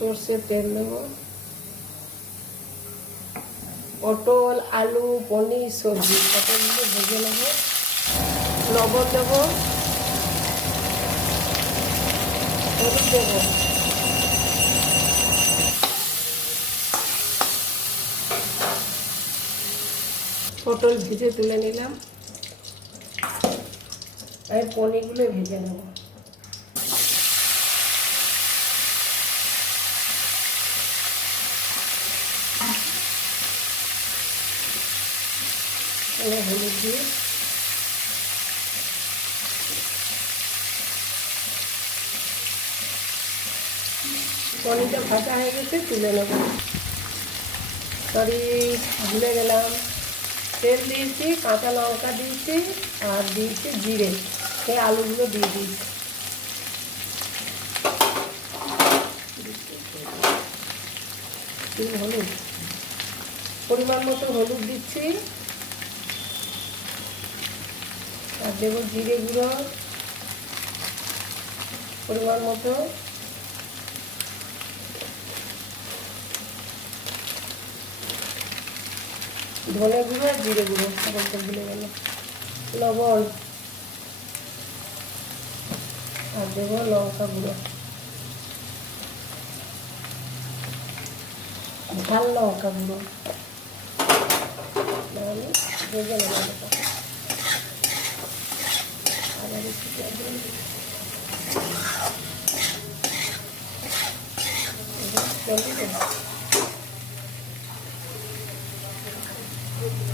সর্ষের তেল দেবো। পটল, আলু, পনির, সবজি। পটলগুলো ভেজে নেব। লবণ দেবো। হলুদ দেবো। পটল ভেজে তুলে নিলাম। আমি পনিরগুলো ভেজে নেব। এখানে হলুদ দিয়ে। পনিরটা ভাজা হয়ে গেছে, তুলে নেব। সরি ভুলে গেলাম। তেল দিয়েছি, কাঁচা লঙ্কা দিয়েছি, আর দিয়েছি জিরে। সেই আলুগুলো দিয়ে দিয়েছি। হলুদ। পরিমাণ মতো হলুদ দিচ্ছি আর দেবো জিরে গুঁড়ো পরিমাণ মতো। ধনে গুঁড়ো আর জিরে গুঁড়ো ভুলে গেল লবণ। আর দেবো লঙ্কা গুঁড়ো। ঝাল লঙ্কা গুঁড়ো। ভেজে নেব এটা। আবার একটু তেল দিয়ে দিই। এবার তেল দিয়ে দেবো।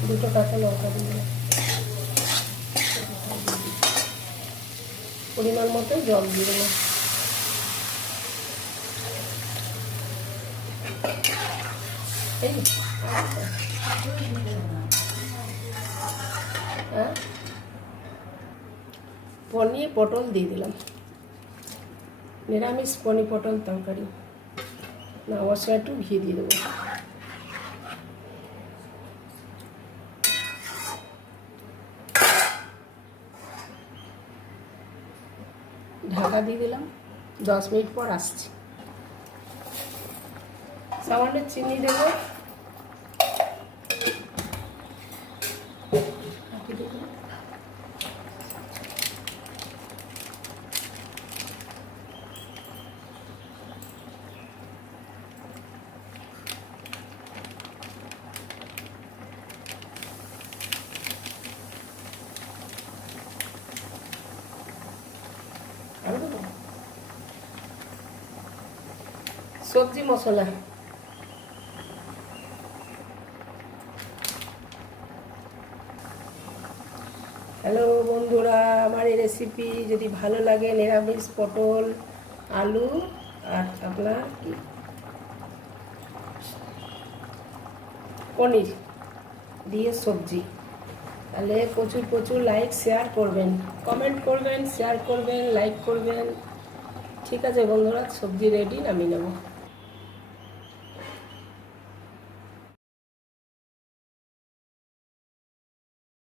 দুটো কাঁচা লঙ্কা দিয়ে পরিমাণ মতো জল দিয়ে দেবো হ্যাঁ? পনির, পটল দিয়ে দিলাম। নিরামিষ পনির, পটল তরকারি। না অবশ্যই একটু ঘি দিয়ে দেবো। ঢাকা দিয়ে দিলাম। দশ মিনিট পর আসছি। সামান্য চিনি দেবো বাকি দেবো। আরও দেবো? সবজি মশলা। হ্যালো বন্ধুরা, আমার এই রেসিপি যদি ভালো লাগে, নিরামিষ, পটল, আলু আর আপনার কি? পনির দিয়ে সবজি। তাহলে প্রচুর প্রচুর লাইক শেয়ার করবেন। কমেন্ট করবেন শেয়ার করবেন লাইক করবেন। ঠিক আছে বন্ধুরা, সবজি রেডি নামিয়ে নেব।